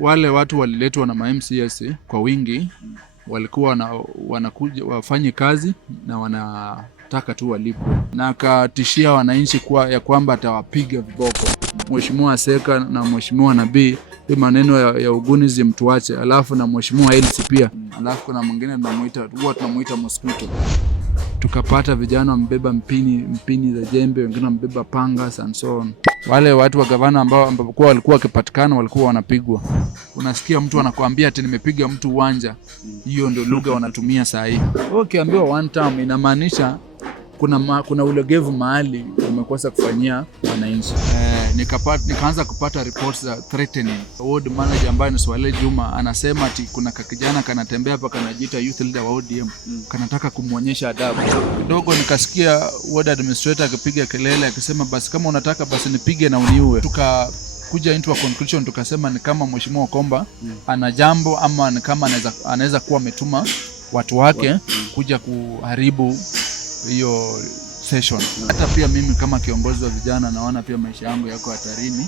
Wale watu waliletwa na MCS kwa wingi, walikuwa wanakuja wafanye kazi na wanataka tu walipwe, na akatishia wananchi ya kwamba atawapiga viboko. Mheshimiwa Seka na Mheshimiwa Nabii, hii maneno ya ugunizi mtuache. Alafu na Mheshimiwa Elsi pia. Alafu kuna mwingine tunamuita Mosquito. Tukapata vijana wambeba mpini za jembe, wengine wambeba panga and so on. Wale watu wa gavana ambao walikuwa wakipatikana walikuwa wanapigwa. Unasikia mtu anakuambia ati nimepiga mtu uwanja. Hiyo ndio lugha wanatumia saa hii. Ukiambiwa one time inamaanisha kuna ulegevu mahali umekosa kufanyia wananchi. Nikaanza kupata reports za threatening. Ward manager ambaye ni Swale Juma anasema ati kuna kakijana kanatembea hapa kanajiita youth leader wa ODM, kanataka kumuonyesha adabu. Kidogo nikasikia ward administrator akipiga kelele akisema basi kama unataka basi nipige na uniue. Tukakuja into a conclusion, tukasema ni kama Mheshimiwa Komba ana jambo ama ni kama anaweza kuwa ametuma watu wake kuja kuharibu hiyo session. Hata pia mimi kama kiongozi wa vijana naona pia maisha yangu yako hatarini.